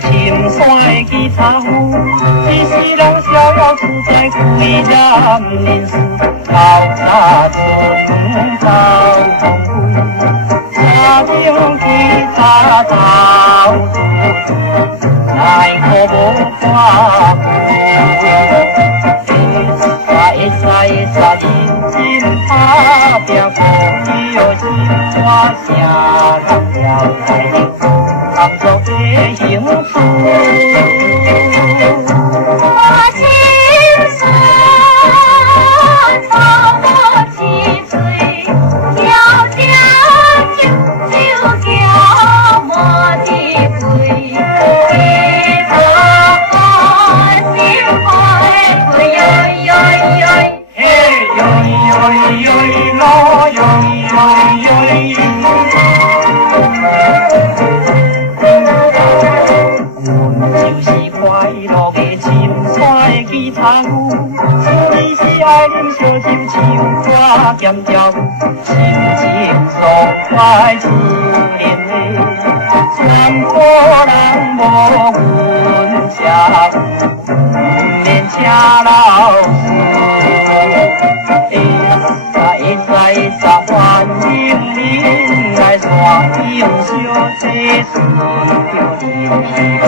青山去茶壶，一世人逍遥自在，贵人人事，老早春早风雨，茶中去茶早煮，奈何无花会使人心打拼，苦有心花下人了才幸福。当作的幸福，我情深，草木齐翠，条条就叫莫的贵，一颗心怀贵哟哟哟，嘿哟哟哟咯哟哟哟。茶壶，你是爱饮烧酒，唱歌咸调，心情爽快自然的，全部人无阮家不免请老师，会使欢迎您来山顶小姐，顺着人气路，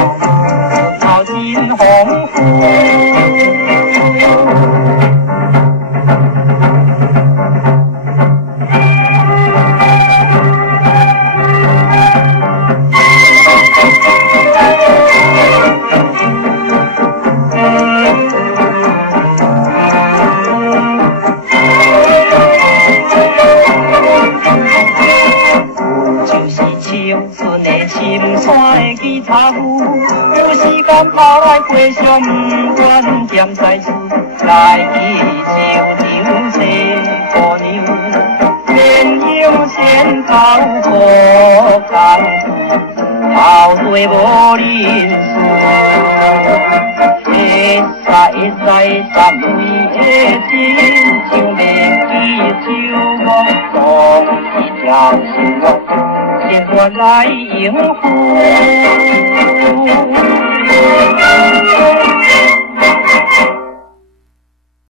头真丰富。茶壶，有时间跑来回想，不愿兼在厝，来去收场西姑娘，鸳鸯仙头无工，后对无人事，会使三位的亲像袂记酒窝，讲一条心路。先换来迎福。